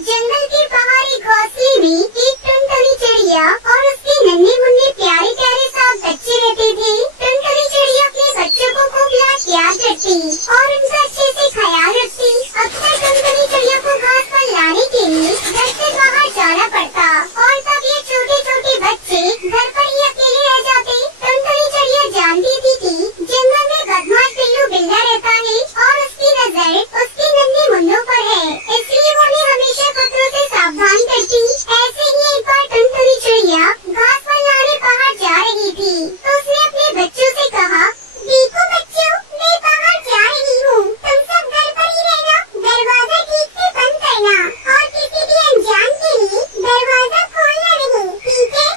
जंगल के पहाड़ी घोंसले में एक टुनटुनी चिड़िया और उसके नन्हे मुन्ने प्यारे प्यारे सात बच्चे रहते थे। टुनटुनी चिड़िया अपने बच्चों को खूब याद करती और उनका अच्छे से ख्याल रखती। अक्सर टुनटुनी चिड़िया को घास पर लाने के लिए घर से बाहर जाना पड़ता और तब ये छोटे छोटे बच्चे घर पर ही अकेले रह जाते। टुनटुनी चिड़िया जानती थी कि जंगल में बदमाश बिल्लू बिल्ला रहता है और उसकी नजर उसके नन्हे मुन्नों पर है, इसलिए वो उन्हें हमेशा खतरों से सावधान करती। ऐसे ही एक बार टुनटुनी चिड़िया घास पर लाने बाहर जा रही थी तो उसने अपने बच्चों से कहा, देखो बच्चों, मैं बाहर जा रही हूँ, तुम सब घर पर ही रहना, दरवाजा ठीक से बंद करना और किसी भी अनजान के लिए दरवाजा खोलना नहीं, ठीक है?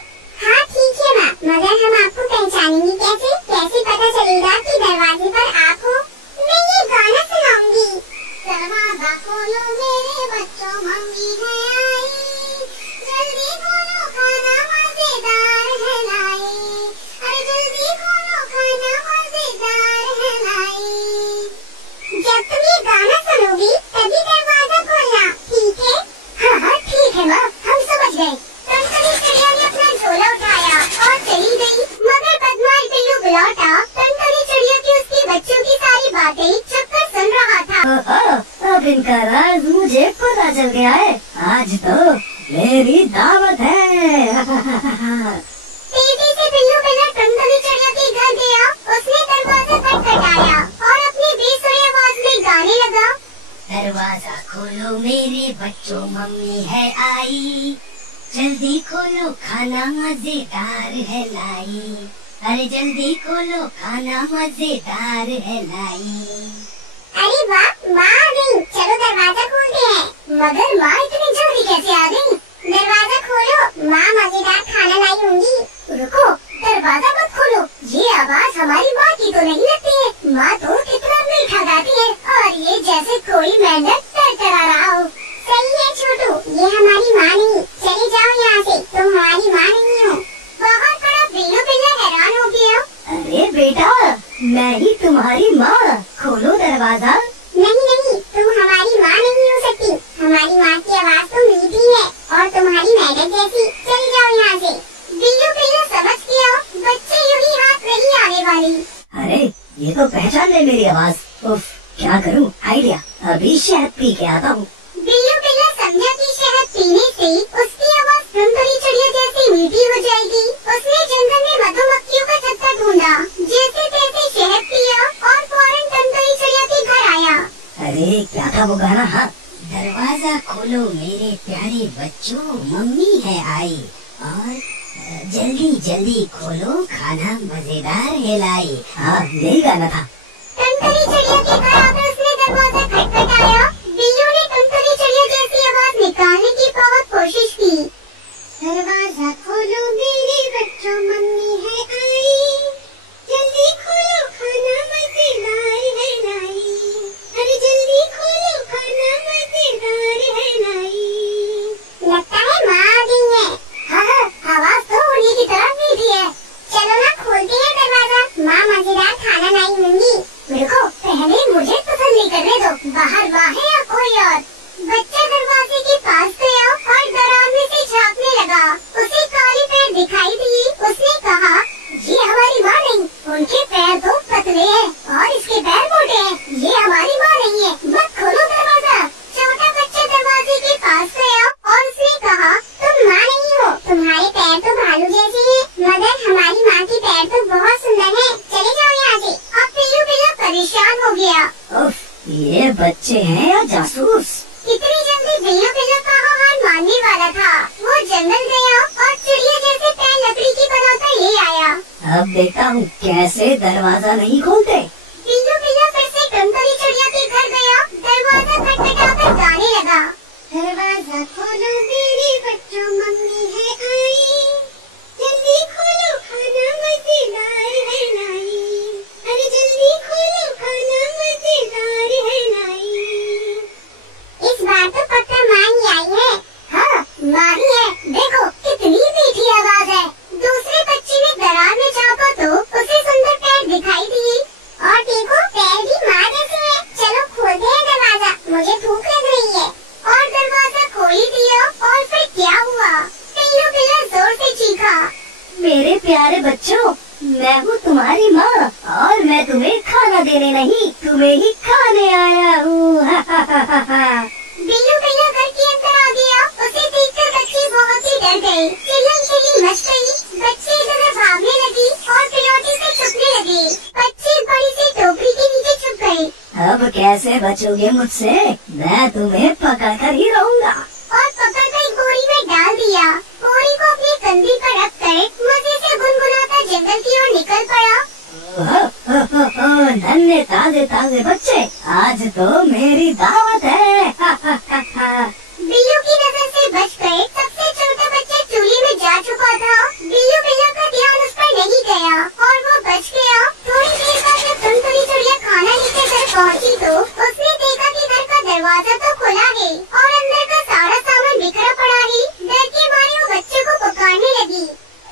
हाँ ठीक है माँ, मगर हम आपको पहचानेंगे कैसे? कैसे पता चलेगा कि दरवाजे पर आप हो? मैं ये गाना सुनाऊंगी। दरवाजा खोलो मेरे बच्चों, मम्मी है आई, जल्दी खोलो खाना मजेदार है लाई, अरे जल्दी खोलो खाना मजेदार है लाई। जब तुम ये गाना सुनोगी तभी दरवाजा खोलना, ठीक है? हाँ हाँ ठीक है माँ, हम समझ गए। टुनटुनी चिड़िया ने अपना झोला उठाया और चली गई, मगर बदमाश बिल्लू लौटा। टुनटुनी चिड़िया की उसके बच्चों की सारी बातें चुपकर सुन रहा था। अब इनका राज मुझे पता चल गया है, आज तो मेरी दावत है। तेजी से बिल्लू बिल्ला टुनटुनी चिड़िया के घर गया। उसने दरवाजा खटखटाया और अपनी बेसुरी आवाज में गाने लगा, दरवाजा खोलो मेरे बच्चों, मम्मी है आई, जल्दी खोलो खाना मजेदार है लाई, अरे जल्दी खोलो खाना मजेदार है लाई। अरे वाह, माँ आ गई, चलो दरवाजा खोलते हैं। मगर माँ इतनी जल्दी कैसे आ गई? दरवाजा खोलो, माँ मजेदार खाना लाई होंगी। रुको, दरवाजा मत खोलो, ये आवाज हमारी माँ की तो नहीं लगती है। माँ तो कितना मीठा गाती है और ये जैसे कोई मेंढक तरतरा रहा हो। सही है छोटू, ये हमारी माँ नहीं, चले जाओ यहाँ से, तुम हमारी माँ नहीं हो। बहुत बड़ा बिल्लू बिल्ला हैरान हो गया। अरे बेटा, मैं ही तुम्हारी माँ, खोलो दरवाजा। नहीं नहीं, तुम हमारी माँ नहीं हो सकती, हमारी माँ की आवाज तो मीठी है और तुम्हारी मेंढक जैसी। चले जाओ यहाँ से। बिल्लू बिल्ला समझ गया, बच्चे यूं ही हाथ नहीं आने वाली। अरे ये तो पहचान ले मेरी आवाज। उफ, क्या करूँ? आइडिया, अभी शहद पी के आता हूँ। बिल्लू बिल्ला समझा कि शहद पीने से उसकी आवाज टुनटुनी चिड़िया जैसी मीठी हो जाएगी। उसने जंगल में मधुमक्खियों का छत्ता ढूंढा, जैसे तैसे शहद पिया और फौरन टुनटुनी चिड़िया के घर आया। अरे क्या था वो गाना? हाँ, दरवाजा खोलो मेरे प्यारे बच्चों, मम्मी है आई, और जल्दी जल्दी खोलो खाना मजेदार है लाई। हाँ, यही गाना था। टुनटुनी चिड़िया के घर आकर उसने दरवाजा खटखटाया। बिल्लू ने टुनटुनी चिड़िया जैसी आवाज निकालने की बहुत कोशिश की। दरवाजा खोलो मेरे बच्चों, मम्मी है आई, जल्दी खोलो खाना मजेदार है लाई, अरे जल्दी खोलो खाना मजेदार है लाई। लगता है माँ आ गई है। हाँ, आवाज तो उन्हीं की तरफ मीठी है। चलो ना, खोलते हैं दरवाजा, माँ मजेदार खाना लाई होंगी। रुको, पहले मुझे तसल्ली करने दो, बाहर माँ है या कोई और। बच्चा दरवाजे के पास गया और दरार से झाँकने लगा। उसे काले पैर दिखाई दिए। उसने कहा, ये हमारी माँ नहीं, उनके पैर तो पतले हैं और इसके पैर मोटे हैं, ये हमारी माँ नहीं है, मत खोलो दरवाजा। छोटा बच्चा दरवाजे के पास गया और उसने कहा, तुम माँ नहीं हो, तुम्हारे पैर तो भालू जैसे हैं, मगर हमारी माँ के पैर तो बहुत सुंदर हैं, चले जाओ यहाँ से। अब बिल्लू बिल्ला परेशान हो गया। उफ, ये बच्चे हैं या जासूस? इतनी जल्दी बिल्लू बिल्ला कहाँ हार मानने वाला था। वो जंगल गया और चिड़िया जैसे पैर लकड़ी की बनाकर ले आया। अब देखता हूँ कैसे दरवाजा नहीं खोलते। बिल्लू बिल्ला फिर से टुनटुनी चिड़िया के घर गया। दरवाजा खटखटाकर गाने लगा, दरवाजा खोलो मेरे बच्चों, मम्मी है आई, जल्दी खोलो खाना मजेदार है लाई, अरे जल्दी खोलो खाना मजेदार है लाई। इस बार तो पक्का माँ ही आई है। हाँ, माँ ही है, देखो कितनी मीठी आवाज है। दूसरे बच्चे ने दरार में झाँका तो उसे सुंदर पैर दिखाई दिए और देखो पैर भी माँ जैसे हैं। चलो खोलते हैं दरवाजा, मुझे भूख लग रही है। और दरवाजा खोल गोली दिया और फिर क्या हुआ? टिल्लू बिल्ला जोर से चीखा। मेरे प्यारे बच्चों, मैं हूँ तुम्हारी माँ और मैं तुम्हें खाना देने नहीं, तुम्हें ही खाने आया हूँ। बिल्लू बिल्ला घर के अंदर आ गया। उसे देखकर बच्चे बहुत ही डर गए। चिल्लम मच गई। बच्चे इधर भागने लगी और फिरौती से छुपने लगे। बच्चे बड़ी सी टोकरी के नीचे छुप गए। अब कैसे बचोगे मुझसे? मैं तुम्हें पकड़ कर ही रहूँगा। और पकड़ कर बोरी में डाल दिया। बोरी को अपने कंधे पर रखकर मजे से गुनगुनाता जंगल की ओर निकल पड़ा। नन्हे ताजे ताजे बच्चे, आज तो मेरी दावत है। बिल्लू की नजर से बच गए। सबसे छोटा बच्चा चूल्हे में जा चुका था। बिल्लू बिल्ला का ध्यान उस पर नहीं गया और वो बच गया। थोड़ी देर बाद जब टुनटुनी चिड़िया खाना लेकर घर पहुंची तो उसने देखा कि घर का दरवाजा तो खुला है और अंदर का सारा सामान बिखरा पड़ा है। डर के मारे वो बच्चे को पुकारने लगी।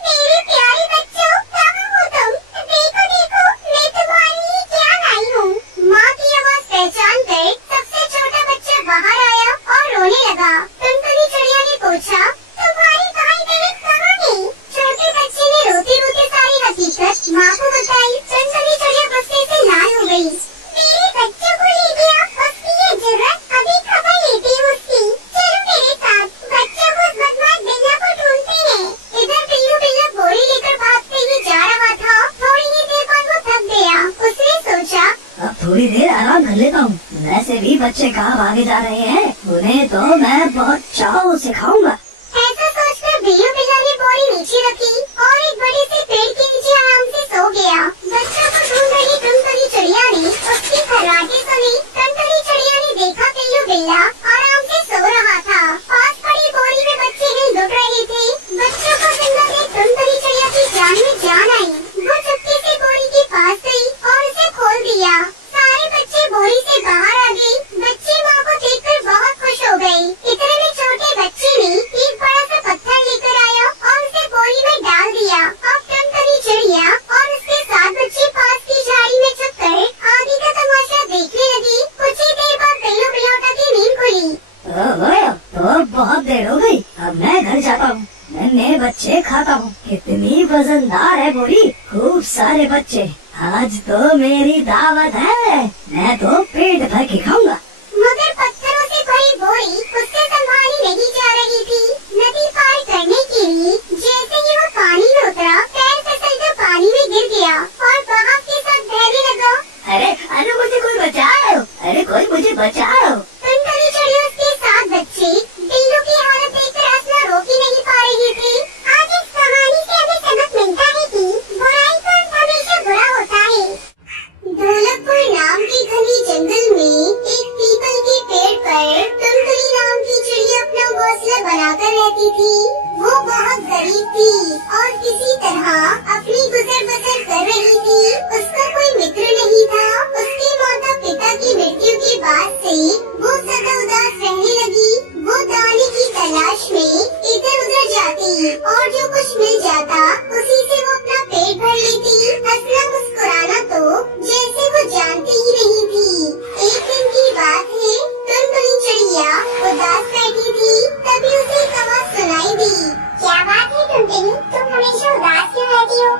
मेरे प्यारे बच्चों, कहाँ हो तुम? देखो देखो, मैं तुम्हारे लिए क्या लाई हूँ। माँ की आवाज पहचान कर सबसे छोटा बच्चा बाहर आया और रोने लगा। टुनटुनी चिड़िया ने पूछा, तुम्हारे भाई बहन कहाँ हैं? छोटे बच्चे ने रोते रोते सारी हकीकत माँ को बताई। टुनटुनी चिड़िया गुस्से से लाल हो गई। मेरे बच्चों को ले गया, उसकी ये जरूरत, अभी खबर लेती हूँ उसकी। चलो मेरे साथ, बच्चों को उस बदमाश बिल्ला को ढूंढते हैं। इधर बिल्लू बिल्ला बोरी लेकर भागते ही जा रहा था। थोड़ी ही देर बाद वो थक गया। उसने सोचा, अब थोड़ी देर आराम कर लेता हूँ। वैसे भी बच्चे कहाँ भागे जा रहे हैं, उन्हें तो मैं बहुत चाव से खाऊंगा। ऐसा सोचकर बिल्लू बिल्ला ने बोरी नीचे रखी और एक बड़े से पेड़ के नीचे आराम से सो गया। बच्चों को ढूंढ रही टुनटुनी चिड़िया ने उसकी खर्राटे सुनी। टुनटुनी चिड़िया ने देखा बिल्लू बिल्ला आराम से सो रहा था। पास पड़ी बोरी में बच्चे हिल डुल रहे थे। बच्चों को सुनकर देख टुनटुनी चिड़िया की जान में जान आई। वो चुपके से बोरी के पास गई और उसे खोल दिया। सारे बच्चे बोरी से बाहर आ गए। बच्चे माँ को देखकर बहुत खुश हो गए। इतने में छोटे बच्चे ने एक बड़ा सा पत्थर लेकर आया और उसे बोरी में डाल दिया। अब टुनटुनी चिड़िया और उसके साथ बच्चे पास की झाड़ी में छुपकर आगे का तमाशा देखने लगी। कुछ ही देर बाद बिल्लू बिल्लौटा की नींद खुली। तो बहुत देर हो गई, अब मैं घर जाता हूँ। नन्हे बच्चे खाता हूँ। कितनी वजनदार है बोरी, खूब सारे बच्चे। आज तो मेरी दावत है, मैं तो पेट भर के खाऊंगा। मगर पत्थरों से भरी बोरी उससे संभाली नहीं जा रही थी। नदी पार करने के लिए जैसे ही वो पानी में उतरा, पैर फिसलकर पानी में गिर गया और बहाव के साथ बहने लगा। अरे मुझे कोई बचाओ, अरे कोई मुझे बचाओ। टुनटुनी चिड़िया उसके साथ बच्चे बिल्लू की हालत देखकर हंसना रोक ही नहीं पा रहे थे। आज इस कहानी से हमें सबक मिलता है कि बुराई का अंत हमेशा बुरा होता है। ढोलकपुर नाम के घने जंगल में एक पीपल के पेड़ पर टुनटुनी नाम की चिड़िया अपना घोंसला बनाकर रहती थी। वो बहुत गरीब थी और किसी तरह अपनी गुजर बसर कर रही थी। उसका कोई मित्र नहीं था। उसके माता पिता की मृत्यु के बाद से वो सदा उदास रहने लगी। वो दाने की तलाश में इधर उधर जाती और जो कुछ मिल जाता उसी से वो अपना पेट भर लेती। हंसना मुस्कुराना तो जैसे वो जानती ही नहीं थी। एक दिन की बात है, टुनटुनी चिड़िया उदास बैठी थी। तभी उसे एक आवाज सुनाई दी। क्या बात है टुनटुनी, तुम हमेशा उदास क्यों रहती हो?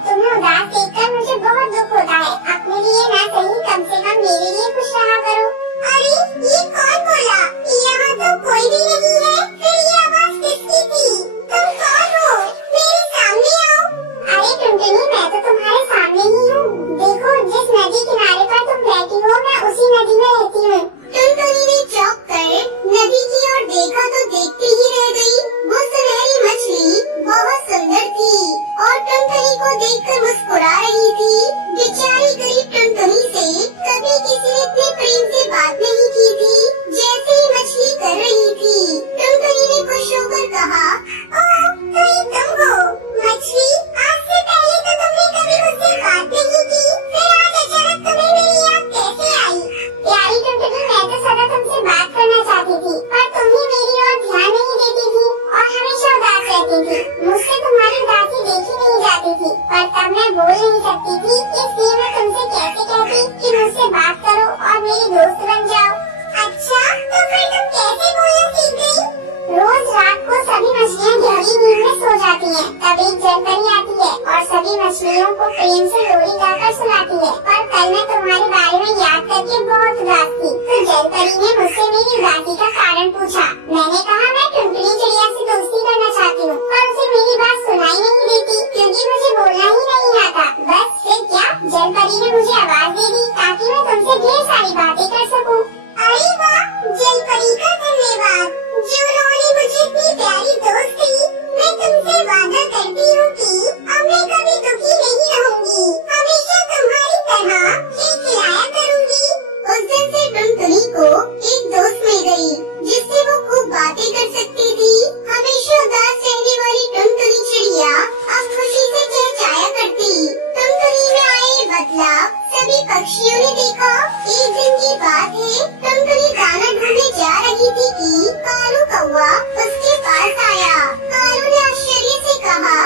हैं। तब एक जलपरी आती है और सभी मछलियों को प्रेम से लोरी गाकर सुनाती है। पर कल मैं तुम्हारे बारे में याद करके बहुत उदास थी, तो जलपरी ने मुझसे मेरी उदासी का कारण पूछा। मैंने कहा मैं टुनटुनी चिड़िया से दोस्ती करना चाहती हूँ, पर उसे मेरी बात सुनाई नहीं देती क्योंकि मुझे बोलना ही नहीं आता। बस फिर क्या, जलपरी ने मुझे आवाज दे दी ताकि मैं तुमसे ढेर सारी बातें कर सकूँ। अरे वाह, जलपरी का धन्यवाद जो उन्होंने मुझे इतनी प्यारी दोस्त दी। मैं तुमसे वादा करती हूँ कि अब मैं कभी दुखी नहीं रहूंगी, हमेशा तुम्हारी तरह खिलाया करूंगी। उस दिन से टुनटुनी को एक दोस्त मिल गई जिससे वो खूब बातें कर सकती थी। हमेशा उदास रहने वाली टुनटुनी चिड़िया अब खुशी से चहचहाया करती। टुनटुनी में आए बदलाव सभी पक्षियों ने देखा। एक दिन की बात है, टुनटुनी दाना ढूंढने जा रही थी कि कालू कौवा उसके पास आया। कालू ने आश्चर्य से कहा,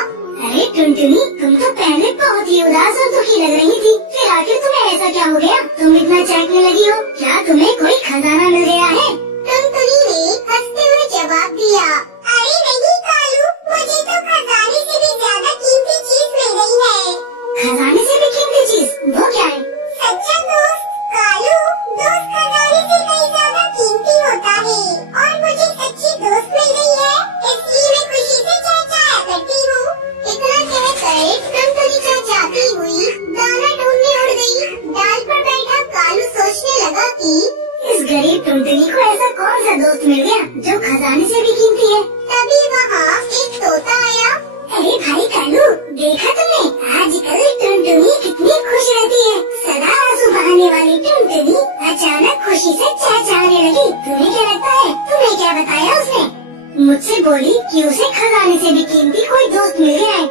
अरे टुनटुनी, तुम तो पहले बहुत ही उदास और दुखी लग रही थी, फिर आखिर तुम्हें ऐसा क्या हो गया? तुम इतना चहकने लगी हो, क्या तुम्हें कोई खजाना मिल गया है? टुनटुनी ने हंसते हुए जवाब दिया, अरे नहीं कालू, मुझे तो खजाने से भी ज्यादा कीमती चीज मिल गई है। खजाने से भी कीमती चीज? वो क्या है? सच्चा दोस्त कालू, दोस्त खजाने से कहीं ज्यादा कीमती होता है और मुझे सच्ची दोस्त मिल गई है, इसलिए मैं खुशी से चहचहाया करती हूँ। इतना कहकर टुनटुनी चहचहाती हुई दाना ढूंढने उड़ गई। डाल पर बैठा कालू सोचने लगा कि इस गरीब टुनटुनी को ऐसा कौन सा दोस्त मिल गया जो खजाने से भी कीमती है? तभी वहाँ एक तोता आया। अरे भाई कालू, देखा तुमने आजकल टुनटुनी कितनी खुश रहती है। सदा आंसू बहाने वाली टुनटुनी अचानक खुशी से चहचहाने लगी। तुम्हें क्या लगता है, तुम्हें क्या बताया उसने? मुझसे बोली कि उसे खजाने से भी कीमती कोई दोस्त मिल गया है।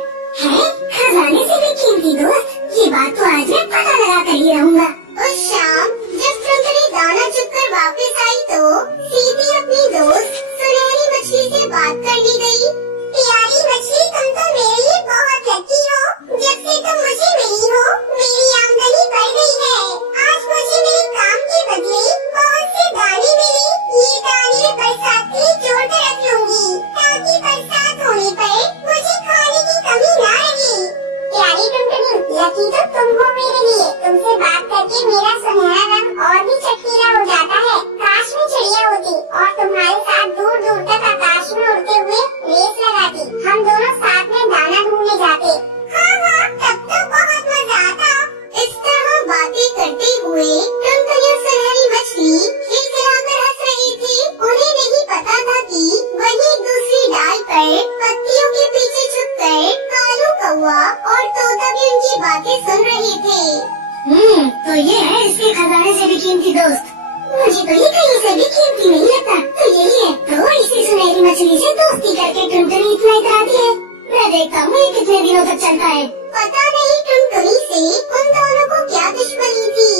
खजाने से भी कीमती दोस्त? ये बात तो आज मैं पता लगा कर ही रहूँगा। उस शाम जब टुनटुनी दाना चुगकर वापस आई तो सीधी अपनी दोस्त सुनहरी मछली से बात करने गई। प्यारी मछली, तुम तो मेरे लिए बहुत लकी हो। जब से तुम मुझे मिली हो, मेरी आमदनी बढ़ गई है। आज मुझे मेरे काम के बदले बहुत से दाने मिले। ये दाने बरसात के लिए जोड़ कर रख लूंगी ताकि बरसात होने पर मुझे खाने की कमी न रहे। प्यारी टुनटुनी, लकी तो तुम हो मेरे लिए। तुमसे बात करके मेरा सुनहरा रंग और भी चटकीला हो जाता है। काश मैं चिड़िया होती और तुम्हारे साथ दूर दूर तक आकाश में उड़ते हुए रेस लगाती। हम दोनों साथ में दाना ढूंढने जाते। हाँ, तब तो बहुत मजा आता। इस तरह बातें करते हुए टुनटुनी और सुनहरी मछली खिलखिलाकर हंस रही थी। उन्हें नहीं पता था कि वहीं दूसरी डाल पर पत्तियों के पीछे छुपकर कालू कौवा और तोता भी उनकी बातें सुन रहे थे। तो ये है इसके खजाने से भी कीमती दोस्त। मुझे तो ये कहीं से भी कीमती नहीं लगता, तो यही है। तो इसी सुनहरी मछली से दोस्ती करके टुनटुनी इतना इतराती है। मैं देखता हूँ ये कितने दिनों तक चलता है। पता नहीं टुनटुनी से उन दोनों को क्या दुश्मनी थी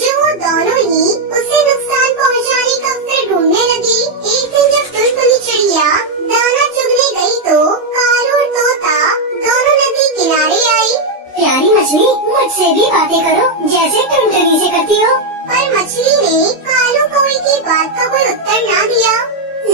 जो वो दोनों ही उसे नुकसान पहुँचाने का अवसर ढूंढने लगी। एक दिन जब टुनटुनी चिड़िया दाना चुगने गई तो कालू और तोता दोनों नदी किनारे आई। प्यारी मछली, मुझसे भी बातें करो जैसे टुनटुनी से करती हो। पर मछली ने कालू कौवे की बात का कोई उत्तर न दिया।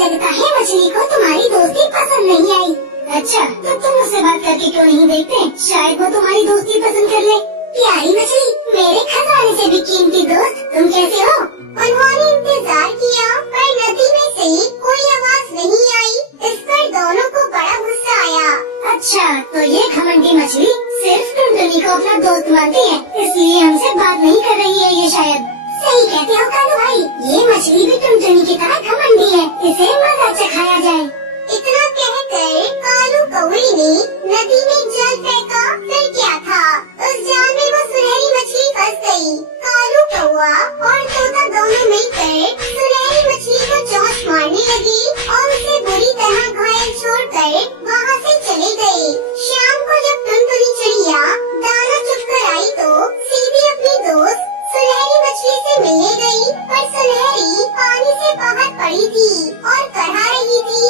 लगता है मछली को तुम्हारी दोस्ती पसंद नहीं आई। अच्छा, तो तुम उससे बात करके क्यों नहीं देखते? शायद वो तुम्हारी दोस्ती पसंद कर ले। प्यारी मछली, मेरे खजाने से भी कीमती दोस्त, तुम कैसे हो? उन्होंने इंतजार किया पर नदी में से कोई आवाज नहीं आई। इस पर दोनों को बड़ा गुस्सा आया। अच्छा, तो ये घमंडी मछली सिर्फ टुनटुनी को अपना दोस्त मानती है, इसलिए हमसे बात नहीं कर रही है ये शायद। सही कहते हो कालू भाई, ये मछली भी टुनटुनी की तरह घमंडी है, इसे मजा चखाया जाए। इतना कहकर कालू कौवे ने नदी में जाल फेंका। फिर क्या था, उस जाल में वो सुनहरी मछली फंस गई। कालू कौवा और तोता दोनों मिलकर सुनहरी मछली को चोंच मारने लगी और उसे बुरी तरह घायल छोड़कर वहाँ से चले गए। शाम को जब टुनटुनी चिड़िया दाना चुगकर आई तो सीधी अपनी दोस्त सुनहरी मछली से मिलने गई। पर सुनहरी पानी से बाहर पड़ी थी और कहा रही थी,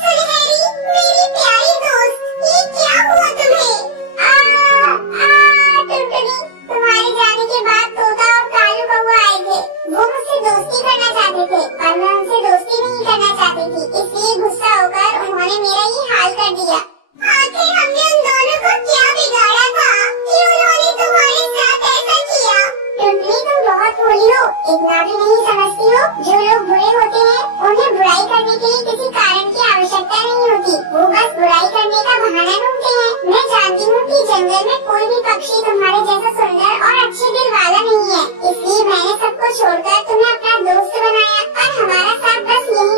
सुनहरी मेरी प्यारी दोस्त, ये क्या हुआ तुम्हें? टुनटुनी, तुम्हारे जाने के बाद तोता और कालू कौवा आए थे। वो मुझसे दोस्ती उन्हें बुराई करने के लिए किसी कारण की आवश्यकता नहीं होती, वो बस बुराई करने का बहाना ढूंढते हैं। मैं जानती हूँ कि जंगल में कोई भी पक्षी तुम्हारे जैसा सुंदर और अच्छे दिल वाला नहीं है, इसलिए मैंने सबको छोड़कर तुम्हें अपना दोस्त बनाया और हमारा साथ बस यही